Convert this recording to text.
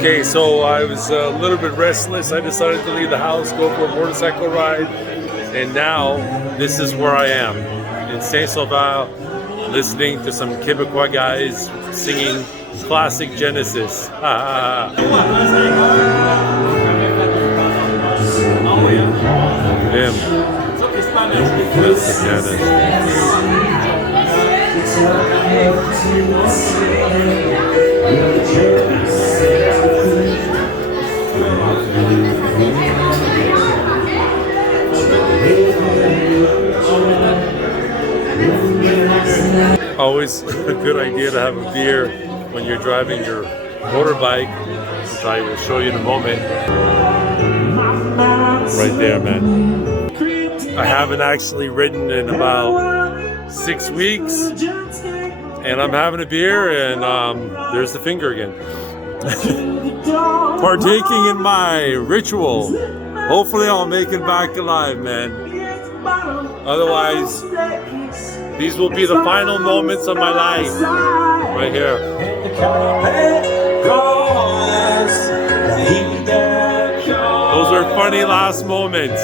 Okay, so I was a little bit restless. I decided to leave the house, go for a motorcycle ride, and now this is where I am in Saint Sauveur, listening to some Quebecois guys singing classic Genesis. Him. That's the Always a good idea to have a beer when you're driving your motorbike, which I will show you in a moment. Right there, man. I haven't actually ridden in about 6 weeks, and I'm having a beer, and there's the finger again. Partaking in my ritual. Hopefully I'll make it back alive, man. Otherwise, these will be the final moments of my life. Right here. Those are funny last moments.